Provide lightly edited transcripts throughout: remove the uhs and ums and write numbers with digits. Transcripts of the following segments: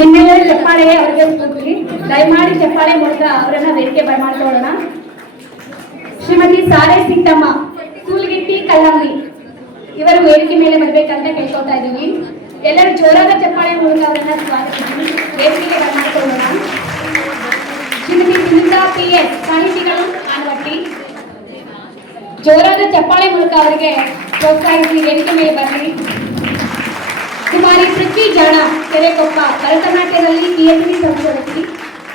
ನಿಮ್ಮೆಲ್ಲರ ಚಪ್ಪಾಳೆ ಅವರಿಗೆ ಕೂತ್ರಿ. ದಯಮಾಡಿ ಚಪ್ಪಾಳೆ ಮೂಲಕ ಅವರನ್ನ ವೇದಿಕೆ ಬರಮಾಡ್ಕೊಳ್ಳೋಣ. ಶ್ರೀಮತಿ ಸಾರೆ ಸಿದ್ದಮ್ಮ ಸೂಲಗಿತ್ತಿ ಕಲ್ಲಂಗಿ ಇವರು ವೇದಿಕೆ ಮೇಲೆ ಬರ್ಬೇಕಂತ ಕೇಳ್ಕೊತಾ ಇದ್ದೀವಿ. ಎಲ್ಲರೂ ಜೋರಾದ ಚಪ್ಪಾಳೆ ಮೂಲಕ ಅವರನ್ನ ಸ್ವಾಗತಿಸಿ ವೇದಿಕೆಗೆ ಬರಮಾಡ್ಕೊಳ್ಳೋಣ. ಶ್ರೀಮತಿ ಸುನೀತಾ PS ಸಾಹಿತಿಗಳು ಆನವಟ್ಟಿ ಜೋರಾದ ಚಪ್ಪಾಳೆ ಮೂಲಕ ಅವರಿಗೆ ಪ್ರೋತ್ಸಾಹಿಸಿ ವೇದಿಕೆ ಮೇಲೆ ಬರಲಿ. ಕುಮಾರಿ ಪೃಥ್ವಿ ಜಾಣ ಕೆರೆಕೊಪ್ಪ ಭರತನಾಟ್ಯದಲ್ಲಿ PhD ಸಂಶೋಧಿಸಿ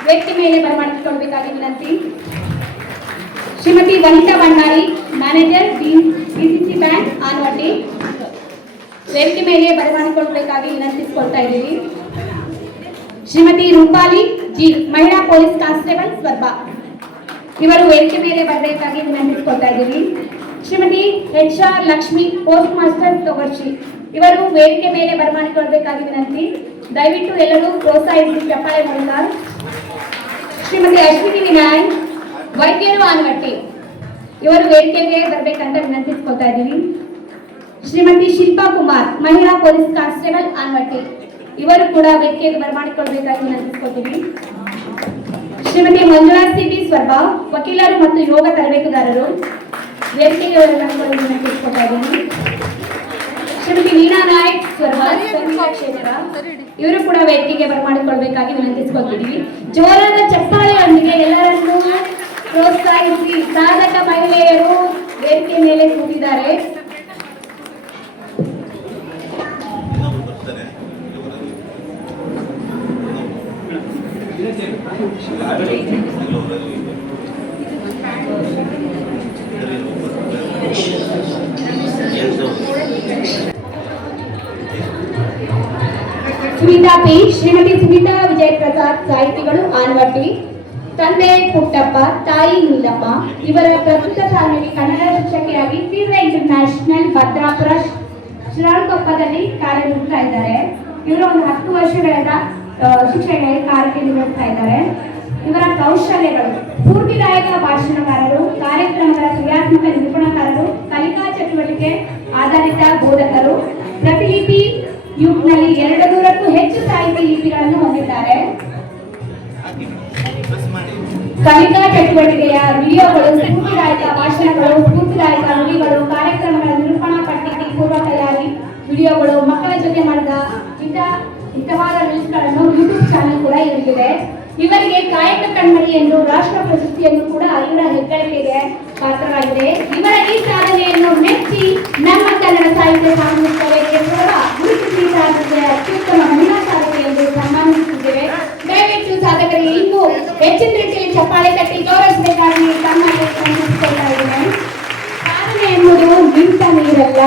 ವೇದಿಕೆ ಮೇಲೆ ಬರಮಾಡಿಕೊಳ್ಳಬೇಕಾಗಿ ವಿನಂತಿ. Shrimati Vanitha Bhandari manager DCC bank Anavatti ವೇದಿಕೆ ಮೇಲೆ ಬರಮಾಡಿಕೊಳ್ಳಬೇಕಾಗಿ ವಿನಂತಿಸಿಕೊಳ್ತಾ ಇದ್ದೀವಿ. ಶ್ರೀಮತಿ ರೂಪಾಲಿ G ಮಹಿಳಾ ಪೊಲೀಸ್ ಕಾನ್ಸ್ಟೇಬಲ್ ಸ್ವರ್ಬ ಇವರು ವೇದಿಕೆ ಮೇಲೆ ಬರಬೇಕಾಗಿ ವಿನಂತಿಸಿಕೊಳ್ತಾ ಇದ್ದೀವಿ. Shrimati HR Lakshmi post master Togarshi ಇವರು ವೇದಿಕೆ ಮೇಲೆ ಬರಮಾಡಿಕೊಳ್ಳಬೇಕಾಗಿ ವಿನಂತಿ. ದಯವಿಟ್ಟು ಎಲ್ಲರೂ ಪ್ರೋತ್ಸಾಹಿಸಿ ಚಪ್ಪಾಳೆ ಮೂಲಕ. ಶ್ರೀಮತಿ ಅಶ್ವಿನಿ ವಿನಾಯಕ್ ವೈದ್ಯರು ಆನವಟ್ಟಿ ಇವರು ವೇದಿಕೆಗೆ ಬರಬೇಕಂತ ವಿನಂತಿಸಿಕೊಳ್ತಾ ಇದ್ದೀವಿ. ಶ್ರೀಮತಿ ಶಿಲ್ಪಾ ಕುಮಾರ್ ಮಹಿಳಾ ಪೊಲೀಸ್ ಕಾನ್ಸ್ಟೇಬಲ್ ಆನವಟ್ಟಿ ಇವರು ಕೂಡ ವೇದಿಕೆಗೆ ಬರಮಾಡಿಕೊಳ್ಳಬೇಕಾಗಿ ವಿನಂತಿಸಿಕೊಳ್ತೀವಿ. ಶ್ರೀಮತಿ ಮಂಜುಳಾ CB ಸ್ವರ್ಬ ವಕೀಲರು ಮತ್ತು ಯೋಗ ತರಬೇತುದಾರರು ವೇದಿಕೆಗೆ ಬರಮಾಡಿಕೊಳ್ಳಲು ವಿನಂತಿಸಿಕೊಳ್ತಾ ಇದ್ದೀನಿ. ಶ್ರೀಮತಿ ವೀಣಾ ನಾಯಕ್ ಸ್ವರ್ಬ ಕ್ಷೇತ್ರ ಇವರು ಕೂಡ ವೇದಿಕೆಗೆ ಬರಮಾಡಿಕೊಳ್ಳಬೇಕಾಗಿ ವಿನಂತಿಸಿಕೊಳ್ತಿದ್ದೀವಿ. ಜೋರಾದ ಚಪ್ಪಾಳೆಯೊಂದಿಗೆ ಎಲ್ಲರನ್ನೂ ಪ್ರೋತ್ಸಾಹಿಸಿ ಸಾಧಕ ಮಹಿಳೆಯರು ವೇದಿಕೆ ಮೇಲೆ ಕೂತಿದ್ದಾರೆ. ಸುನೀತಾ P ಶ್ರೀಮತಿ ಸುನೀತಾ ವಿಜಯ್ ಪ್ರಸಾದ್ ಸಾಹಿತಿಗಳು ಆನವಟ್ಟಿ ತಂದೆ ಪುಟ್ಟಪ್ಪ ತಾಯಿ ನೀಲಮ್ಮ ಇವರ ಪ್ರಸ್ತುತ ಸಾಲಿನಲ್ಲಿ ಕನ್ನಡ ಶಿಕ್ಷಕಿಯಾಗಿ ತೀವ್ರ ಇಂಟರ್ನ್ಯಾಷನಲ್ ಭದ್ರಾಪುರ ಶಿರಾಳಕೊಪ್ಪದಲ್ಲಿ ಕಾರ್ಯನಿರ್ವಹಿಸ್ತಾ ಇದ್ದಾರೆ. ಇವರು ಒಂದು 10 ವರ್ಷಗಳಿಂದ ಶಿಕ್ಷಕಿಯಾಗಿ ಕಾರ್ಯನಿರ್ವಹಿಸ್ತಾ ಇದ್ದಾರೆ. ಇವರ ಕೌಶಲ್ಯಗಳು ಸ್ಫೂರ್ತಿದಾಯಕ ಭಾಷಣಕಾರರು, ಕಾರ್ಯಕ್ರಮಗಳ ಕ್ರಿಯಾತ್ಮಕ ನಿರೂಪಣಾಕಾರರು, ಕಲಿಕಾ ಚಟುವಟಿಕೆ ಆಧಾರಿತ ಬೋಧಕರು, ಪ್ರತಿಲಿಪಿ ಯುಗ್ನಲ್ಲಿ 200ಕ್ಕೂ ಹೆಚ್ಚು ಸಾಹಿತ್ಯ ಲಿಪಿಗಳನ್ನು ಹೊಂದಿದ್ದಾರೆ. ಕಲಿಕಾ ಚಟುವಟಿಕೆಯ ವಿಡಿಯೋಗಳು, ಸ್ಫೂರ್ತಿದಾಯಕ ಭಾಷಣಗಳು, ಸ್ಫೂರ್ತಿದಾಯಕ ನುಡಿಗಳು, ಕಾರ್ಯಕ್ರಮಗಳ ನಿರೂಪಣಾ ಪಟ್ಟಿಗೆ ಪೂರ್ವ ತಯಾರಿ ವಿಡಿಯೋಗಳು, ಮಕ್ಕಳ ಜೊತೆ ಮಾಡಿದ ಹಿತವಾದ ರೀಲ್ಸ್ಗಳನ್ನು ಯೂಟ್ಯೂಬ್ ಚಾನೆಲ್ ಕೂಡ ಇವರಿಗಿದೆ. ಇವರಿಗೆ ಕಾಯಕ ಕಣ್ಮಣಿ ಎಂದು ರಾಷ್ಟ್ರ ಪ್ರಶಸ್ತಿಯನ್ನು ಕೂಡ ಇವರ ಹೆಗ್ಗಳಿಕೆಗೆ ಪಾತ್ರವಾಗಿದೆ. ಇವರ ಈ ಸಾಧನೆಯನ್ನು ಮೆಚ್ಚಿ ನಮ್ಮ ಕನ್ನಡ ಸಾಹಿತ್ಯ ಸಾಂಸ್ಕೃತಿಕ ವೇದಿಕೆ ಕೂಡ ಗುರುತಿಸಿ ಸಾಧನೆಯ ಅತ್ಯುತ್ತಮ ಮಹಿಳಾ ಸಾಧನೆ ಎಂದು ಸನ್ಮಾನಿಸುತ್ತಿದ್ದೇವೆ. ದಯವಿಟ್ಟು ಸಾಧಕರಿಗೆ ಇನ್ನೂ ಹೆಚ್ಚಿನ ರೀತಿಯಲ್ಲಿ ಚಪ್ಪಾಳೆ ತಟ್ಟಿ ಗೌರವಿಸಬೇಕಾಗಿ ತಮ್ಮಲ್ಲಿ ವಿನಂತಿಸಿಕೊಳ್ತಾ ಇದ್ದೇನೆ. ಸಾಧನೆ ಎನ್ನುವುದು ನಿಂತ ನೀರಲ್ಲ,